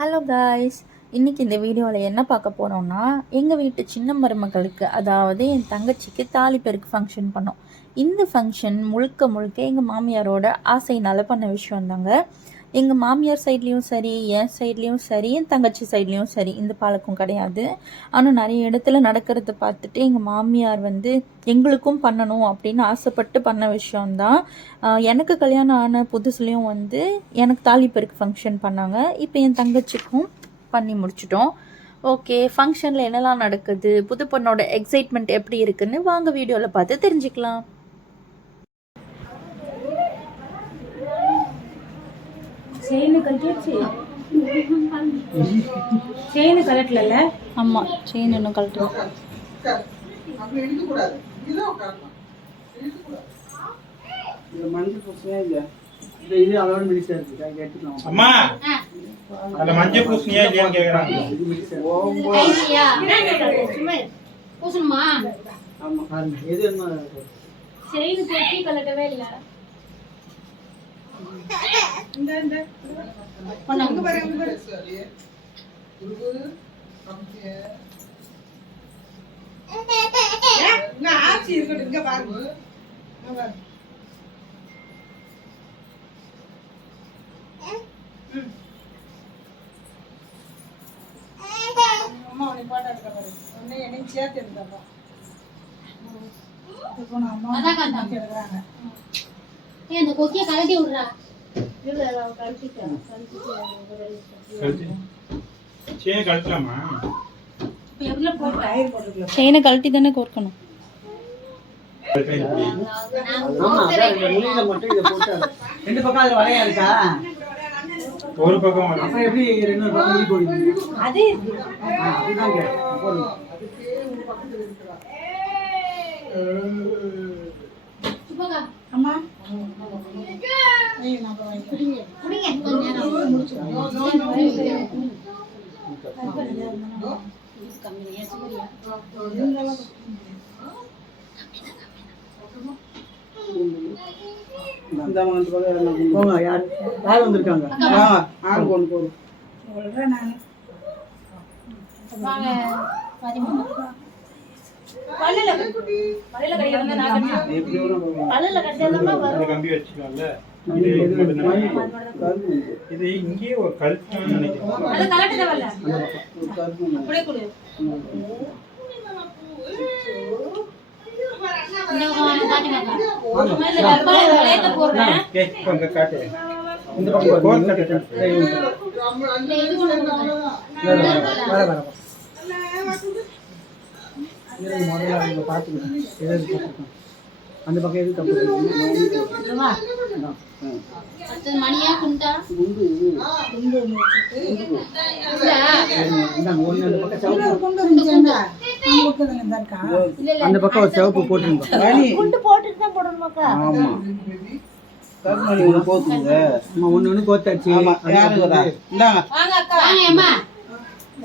Hello guys, இன்றைக்கி இந்த வீடியோவில் என்ன பார்க்க போகிறோம்னா, எங்கள் வீட்டு சின்ன மருமகளுக்கு, அதாவது என் தங்கச்சிக்கு தாலி பெருக்கு ஃபங்க்ஷன் பண்ணோம். இந்த ஃபங்க்ஷன் முழுக்க முழுக்க எங்கள் மாமியாரோட ஆசையினால் பண்ண விஷயம் தாங்க. எங்கள் மாமியார் சைட்லேயும் சரி, என் சைட்லேயும் சரி, என் தங்கச்சி சைட்லேயும் சரி, இந்த பழக்கம் கிடையாது. ஆனால் நிறைய இடத்துல நடக்கிறத பார்த்துட்டு எங்கள் மாமியார் எங்களுக்கும் பண்ணணும் அப்படின்னு ஆசைப்பட்டு பண்ண விஷயந்தான். எனக்கு கல்யாணம் ஆன புதுசுலேயும் எனக்கு தாலி பெருக்கு ஃபங்க்ஷன் பண்ணாங்க. இப்போ என் தங்கச்சிக்கும் பண்ணி முடிச்சிட்டோம். ஓகே, ஃபங்க்ஷனில் என்னெல்லாம் நடக்குது, புது பொண்ணோட எக்ஸைட்மெண்ட் எப்படி இருக்குன்னு வாங்க வீடியோவில் பார்த்து தெரிஞ்சுக்கலாம். செயின் கலட்டல. ஆமா, செயின் இன்னும் கலட்டல. அம்மா அந்த மஞ்சள் பூசணியா இல்லையான்னு கேக்குறாங்க. பூசணுமா? செயின் கட்டி கலட்டவே இல்ல. இந்த கொக்கிய கலட்டி விடுறா. செயினை கழட்டி தானே கோர்க்கணும். ரெண்டு பக்கம் அதுல வளையா இருக்கா? ஒரு பக்கம் அப்புறம் எப்படி ரெண்டு பக்கம் போடுவீங்க? அதே அதுதான் போடுங்க. அம்மா குடிங்க கொஞ்ச நேரம் முடிச்சு. போங்க, யார் யார் வந்திருக்காங்க? ஆள் கொண்டு போறோம். சொல்றேன் நான். வாங்க பாதிமா. பல்லுல கடிக்கிறதா நான் கடிச்சேன். பல்லுல கடிச்சதமா வரும். கம்பி வச்சுக்கலாம்ல. இது இங்கே ஒரு கழுத்துன்னு நினைக்கிறேன். அத கலட்டத வரல. அப்படியே கொடு. இந்த பக்கம் கோர் கட்டு. அந்த பக்கம் எது தப்பு? மணியா குண்டா அந்த பக்கம் ஒரு சிவப்பு போட்டுருந்தோம். ஆமா, ஒண்ணு போத்துங்க. ஒண்ணு கோத்தாச்சு.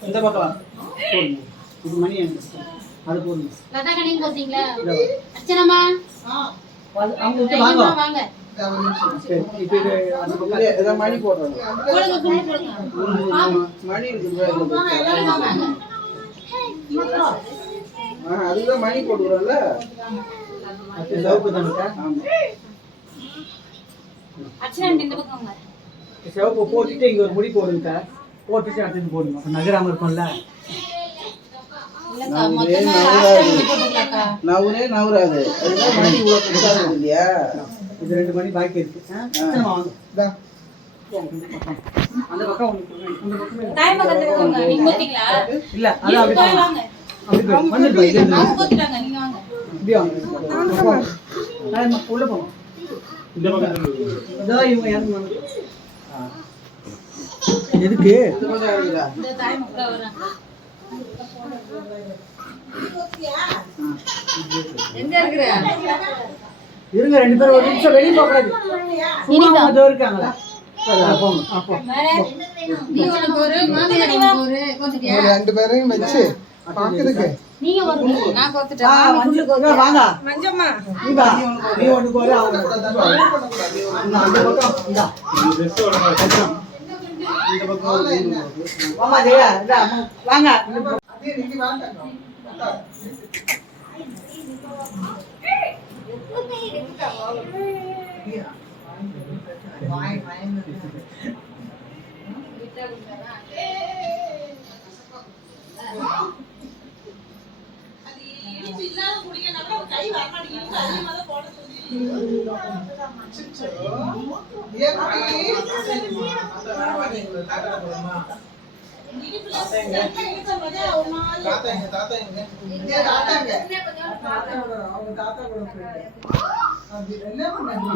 இந்த பக்கம் இது மணி அது போடுங்க. லதா கனிங்க போத்தீங்களா? அர்ச்சனாமா அவங்க வாங்க வாங்க. சரி, இப்போ அந்த பக்கம் ஏதோ மணி போடுறாங்க. போடுங்க போடுங்க. மணி இருக்குங்க. அதுதான் மணி போடுறோம்ல. அது சிவப்பு தானே? ஆமா. அர்ச்சனா இந்த பக்கம் வாங்க. சிவப்பு போட்டுட்டு இங்க ஒரு முடி போடுங்க. போட்டுட்டு அடுத்து போடுங்க. அப்ப நகராம இருக்கும்ல. நவராது. இது ரெண்டு மணி பாக்கி இருக்கு. அந்த பக்கம் டைம் வந்துருங்க. நீங்க போத்தீங்களா? இல்ல, அது அப்படியே வாங்க. அப்படியே வந்து பையில அவங்க போத்திட்டாங்க. நீங்க வாங்க. அப்படியே வாங்க. டைம் உள்ள போங்க. இந்த பக்கம் இதோ இவங்க இறங்குவாங்க. எதுக்கு? இந்த டைம் உள்ள வராங்க. எங்க இருக்கற? இருங்க, ரெண்டு பேரும் ஒரு நிமிஷம் வெளிய போக கூடாது. சும்மா அதோ இருக்காங்களா? போங்க. அப்போ நீ ஒண்ணு போரு, மாமியார் நீ போரு. கோத்திட்டியா? ரெண்டு பேரையும் வச்சு பாக்குறதுக்கு நீங்க வரணும். நான் கோத்திட்டேன். வாங்க. மஞ்சம்மா நீ ஒண்ணு போற அவங்க அந்த பக்கம் இந்தா. ட்ரெஸ் ஓட வாமா ஜெயா இதா வாங்க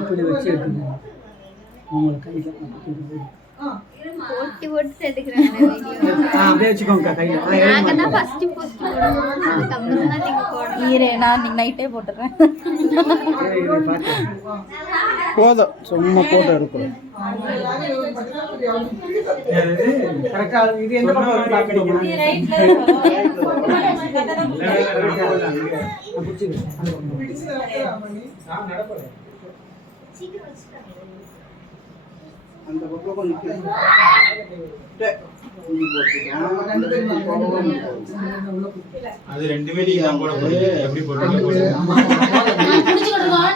இப்படி வச்சு எடுத்துங்க உங்களுக்கு கையில போட்டி போட்டு எடுக்கிறாங்க வீடியோ. அப்படியே வச்சுக்கோங்க கையில நாங்க தான் ஃபர்ஸ்ட் போஸ்ட் போடுவோம். அதுக்கப்புறம் தான் நீங்க போடுறீங்க. ஈரே நான் இன்னைக்கு நைட்டே போட்டுறேன். போதும் சும்மா போட்டோ எடுக்கிறோம். கரெக்டா இது எந்த பக்கம் இருக்கு பாக்கறீங்க அந்த பக்கம் கொஞ்சம் அது ரெண்டுமே நீங்க தான் போட போறீங்க. எப்படி போடுறீங்க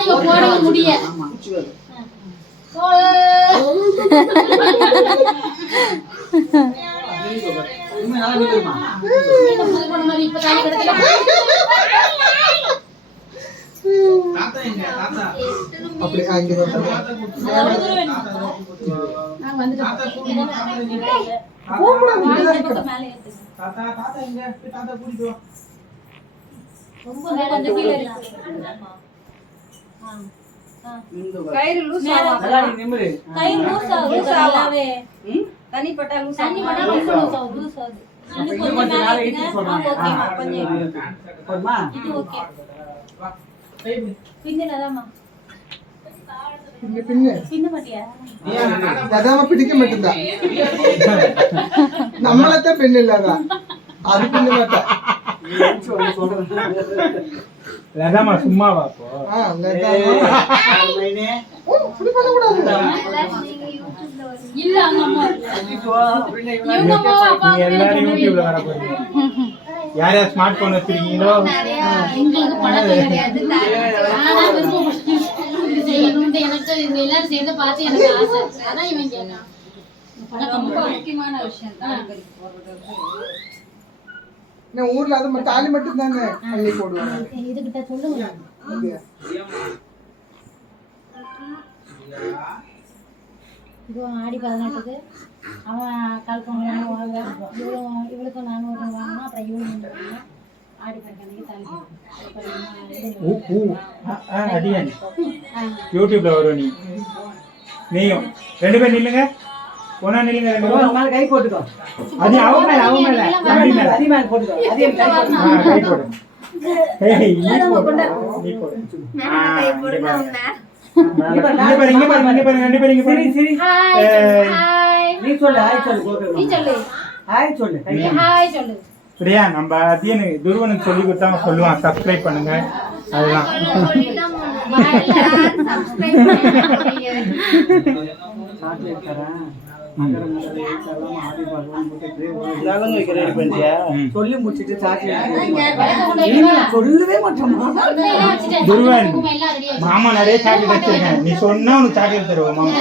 நீங்க போட முடிய அப்படி அங்கே கயிறு லூஸ் ஆவே தண்ணி பட்டா லூஸ் லூஸ் ஆகுது அதாம பிடிக்க மாட்டேந்தா நம்மளத்தான் பெண் இல்லாதா அது பின்ன மாட்டா லதாமா சும்மாவா அப்போ இப்படி பண்ணக்கூடாது. இல்ல அந்த அம்மா நீங்க எல்லாரும் யூடியூப்ல வர போறீங்க. யார் யார் ஸ்மார்ட் போன் வச்சிருக்கீங்களோ எங்களுக்கு பழக்கம் கிடையாது. ஆனா விருப்பப்பட்டு செய்யணும் எனக்கு இவங்க எல்லாரும் சேர்ந்து பார்த்து எனக்கு ஆசை. அதான் இவன் கேட்டான். பழக்கம் ரொம்ப முக்கியமான விஷயம் தான். நான் ஊர்ல அது தாலி மட்டும் தானே அள்ளி போடுவாங்க. இதுகிட்ட சொல்லுங்க. இப்போ ஆடி 18க்கு அவன் கல்பம் இவளுக்கும் நாங்கள் ஒரு வாங்கினா அப்புறம் இவளுக்கு ஆடி 18 தாலி அடியான் யூடியூப்ல வரும். நீயும் ரெண்டு பேர் நில்லுங்க. ஒன்னா நில்லுங்க ரெண்டு பேரும். மேல கை போட்டுக்கோ. அது அவங்க மேல தம்பி மேல அதி மேல போட்டுக்கோ. அதே கை போட்டுக்கோ. கை போடு. ஏய் நீ போடு. நீ போடு. நான் கை போடுறேன். இங்க பாருங்க ரெண்டு பேரும் இங்க பாருங்க. சரி ஹாய் நீ சொல்லு ஹாய் சொல்லு கோகே. நீ சொல்லு ஹாய் சொல்லு. நீ ஹாய் சொல்லு. பிரியா நம்ம அத்தியனு துருவனுக்கு சொல்லி கொடுத்தா சொல்லுவான் சப்ஸ்கிரைப் பண்ணுங்க. அதுதான் சப்ஸ்கிரைப் பண்ணுங்க. சாக்லேட் தரேன். சொல்லி முடிச்சிட்டு சாக்லேட் சொல்லவே மாட்டோமா. துருவன் மாமா நிறைய சாக்லேட் வச்சிருக்கேன். நீ சொன்னா உனக்கு சாக்லேட் தருவோம் மாமா.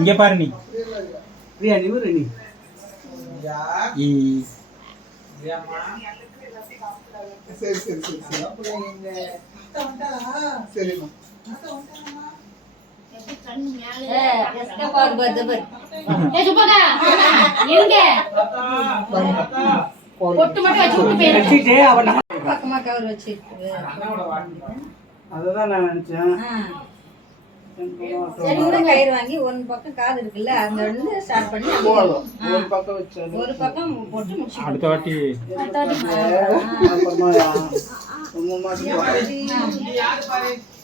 இங்க பாரு நீ பிரியா நீ ஒரு நீ சரி சரி சரி சரிம்மா. பொட்டு மட்டும் வச்சு விட்டு போயிரு. வச்சிட்டு அவ நம்ம பக்கமா கவர் வச்சிருக்கு. அததான் நான் நினைச்சேன். சரி கூட கயிறு வாங்கி ஒரு பக்கம் காது இருக்குல்ல அங்க இருந்து ஸ்டார்ட் பண்ணி ஒரு பக்கம் வச்சு ஒரு பக்கம் போட்டு முடிச்சு அடுத்த வாட்டி அப்புறமா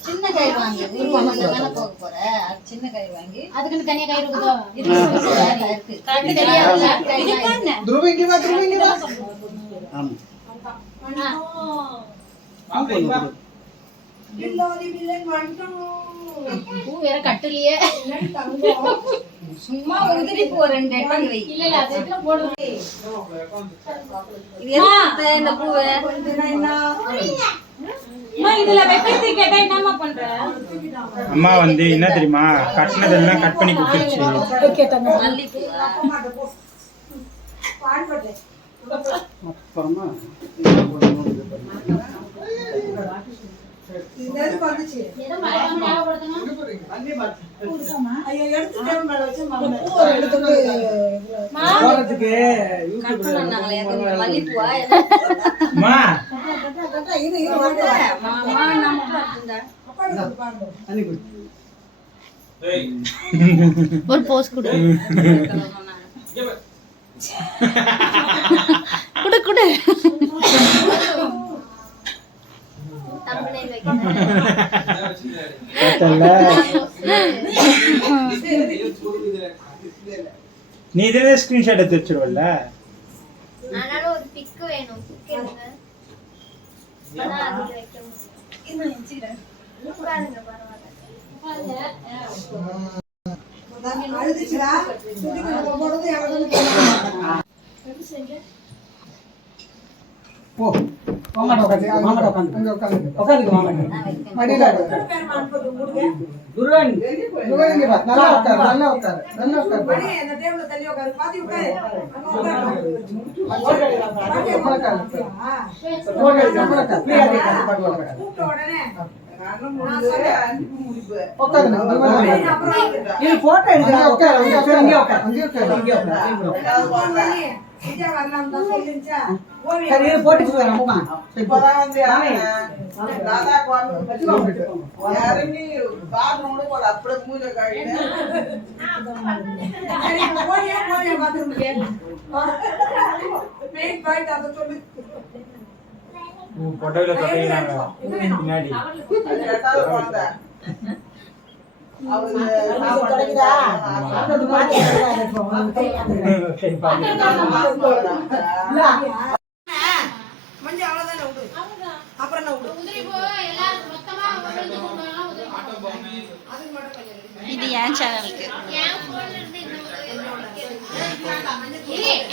சின்ன கயிறு வாங்கி மேல போக போற சின்ன கயிறு வாங்கி அதுக்கு தனியா கயிறு இருக்கு. துருவ இங்க வா துருவ இங்க வா. பூ வேற கட்டலையே. சும்மா உதிரி போ 2 எட்டம் வை. இல்ல இல்ல அது எத்தனை போடுறது. இது எதுக்கு இந்த பூவை? அம்மா இதுல வெக்கத்தி கேட்டா என்னமா பண்ற? அம்மா வந்து என்ன தெரியுமா, கட்டினதெல்லாம் கட் பண்ணி கொடுத்துருச்சு. அப்புறமா ஏதோ மறக்காம ஞாபகப்படுத்தணும். போறதுக்கு நாங்களே மல்லிப்பூவா அம்மா தண்ணி குடி. ஒரு போஸ் கொடு குடு குடு. தம்பனையில் வைக்கிறேன். நீ இதே ஸ்கிரீன்ஷாட் எடுத்து வச்சிருவல்ல. ஆனாலும் ஒரு பிக் வேணும். பிக் எடுங்க. அதான் அதுல வைக்க முடியும். உட்காருங்க, பரவாயில்ல. போ மாமாட்ட உட்காந்து மாமாட்ட உட்காந்து அங்க உட்காந்து உட்காந்துக்கு மாமாட்ட மடியில உட்காரு. துருவன் இங்க வா. நல்லா உட்காரு, நல்லா உட்காரு, நல்லா உட்காரு. இது போட்டோ எடுக்கிறேன். உட்காரு இங்கே உட்காரு இங்கே உட்காரு அங்கே உட்காரு. சரி இது போட்டு வரேன் அம்மா. இப்பதான் வந்து தாதா இறங்கி பாத்ரூம் கூட போல அப்படியே மூஞ்ச கழிவு. பொட்டவில தொட்டையினாங்க பின்னாடி. அது 2வது குழந்தை. அவரு உதிரி பூ எல்லாரும் மொத்தமா விழுந்து கொண்டெல்லாம் உதிரி பூ. இது என் சேனலுக்கு என் போன்ல இருந்து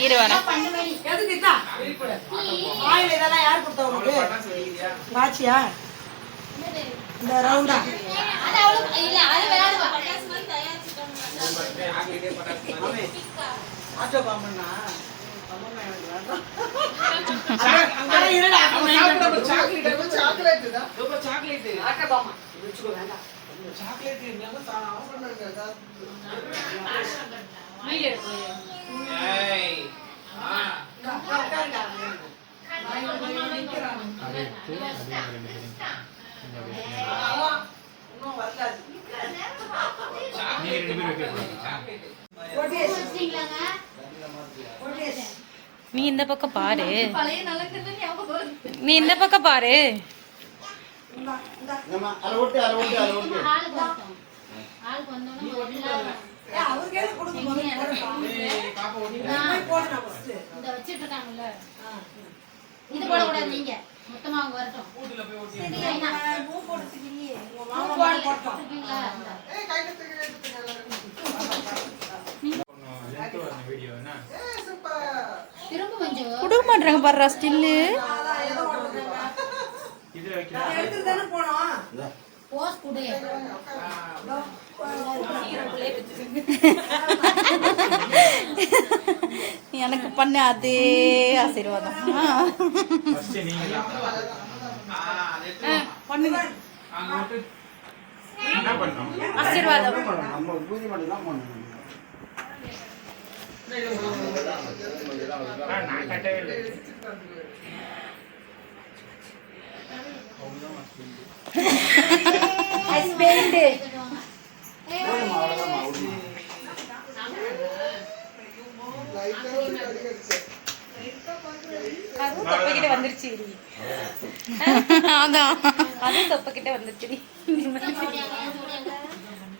இரு வரேன். அது அவளுக்கு இல்ல அது விளையாடுவா. நீ இந்த பக்கம் பாரு, நீ இந்த பக்கம் பாரு. ஆளுக்கு வந்தோம்னா இந்த வச்சிட்டு இருக்காங்கல்ல, இது போடக்கூடாது. நீங்க மொத்தமா அவங்க வரட்டும். பூ போட்டுருக்கீங்களா? திரும்ப கொஞ்சம் கொடுக்க மாட்டாங்க பாரு ஸ்டில்லு. போஸ் கொடு. எனக்கு பண்ண அதே ஆசீர்வாதம் பண்ணுங்க. ஆசீர்வாதம் அதுவும் தொப்பக்கிட்ட வந்துருச்சு. அதான் அதுவும் தொப்பக்கிட்ட வந்துருச்சு.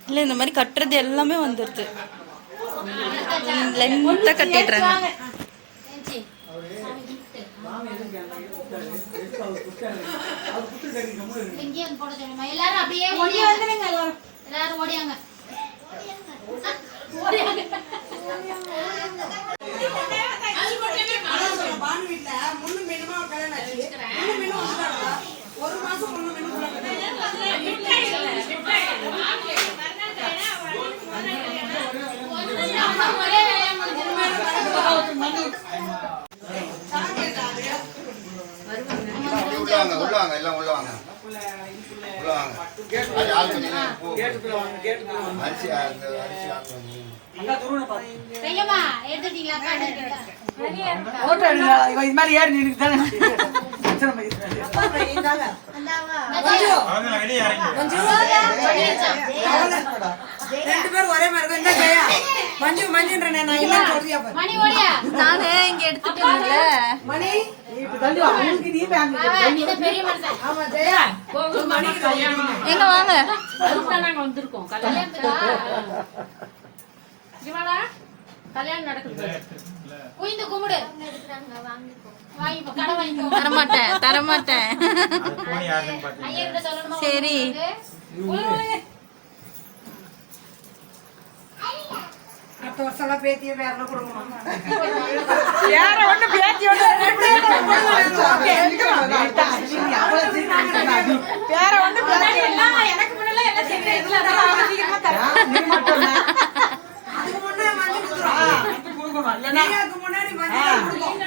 இல்லை இந்த மாதிரி கட்டுறது எல்லாமே வந்துருது. லென்த்தாக கட்டிடுறாங்க. ஏஞ்சி. இங்கேயே வந்து போட சொல்லுமா எல்லாரும் அப்படியே ஓடி வந்துருங்க எல்லாரும் ஓடியாங்க உள்ள வாங்க எல்லாம் உள்ள வாங்க அது ஆள் பண்ணீங்க அரிசி கையம்மா எடுத்துட்டீங்களா ஓட்ட இது மாதிரி ஏறி நின்னுட்டு தானே அவங்க வெளியே இறங்கி ரெண்டு பேரும் ஒரே மாதிரி இந்த கையா மஞ்சு மஞ்சுன்றேன் நான் இல்ல சொல்றியா பாரு. மணி ஓடியா நானே இங்க எடுத்துட்டேன்ல. மணி இப்ப தள்ளி வா உங்களுக்கு நீ பேங்க் நீ பெரிய மனுஷன் ஆமா ஜெயா மணிக்கு கல்யாணம் எங்க வாங்க. கல்யாணத்துக்கா இவடா கல்யாணம் நடக்குது குயிந்து கும்பிடு வாங்கி கடை வாங்கிக்கோ தரமாட்டேன். அது போன் யாருன்னு பார்த்தீங்க. ஐயர்கிட்ட சொல்லணுமா சரி. அடுத்த வருஷம் பேத்திய வேற கொடுக்கணும் யார ஒண்ணு பேத்தி ஒண்ணு வேற ஒண்ணு பேத்தி எனக்கு முன்னால எல்லாம் செஞ்சு சீக்கிரமா தரேன் நீ மட்டும் அதுக்கு முன்னாடி மஞ்சள் குடுறோம் அதுக்கு முன்னாடி மஞ்சள் குடுறோம்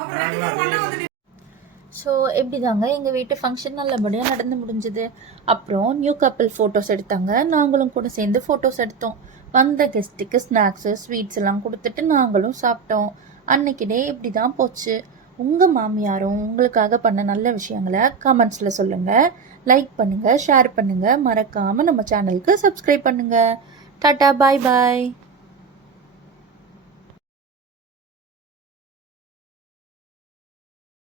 அப்புறம் ரெண்டு பேரும் ஒண்ணா வந்து ஸோ எப்படி தாங்க எங்கள் வீட்டு ஃபங்க்ஷன் நல்லபடியாக நடந்து முடிஞ்சுது. அப்புறம் நியூ கப்பிள் ஃபோட்டோஸ் எடுத்தாங்க. நாங்களும் கூட சேர்ந்து ஃபோட்டோஸ் எடுத்தோம். வந்த கெஸ்ட்டுக்கு ஸ்நாக்ஸு ஸ்வீட்ஸ் எல்லாம் கொடுத்துட்டு நாங்களும் சாப்பிட்டோம். அன்னைக்கு டே இப்படி தான் போச்சு. உங்கள் மாமியாரும் உங்களுக்காக பண்ண நல்ல விஷயங்களை கமெண்ட்ஸில் சொல்லுங்கள். லைக் பண்ணுங்கள், ஷேர் பண்ணுங்கள், மறக்காமல் நம்ம சேனலுக்கு சப்ஸ்கிரைப் பண்ணுங்கள். டாட்டா, பாய் பாய்.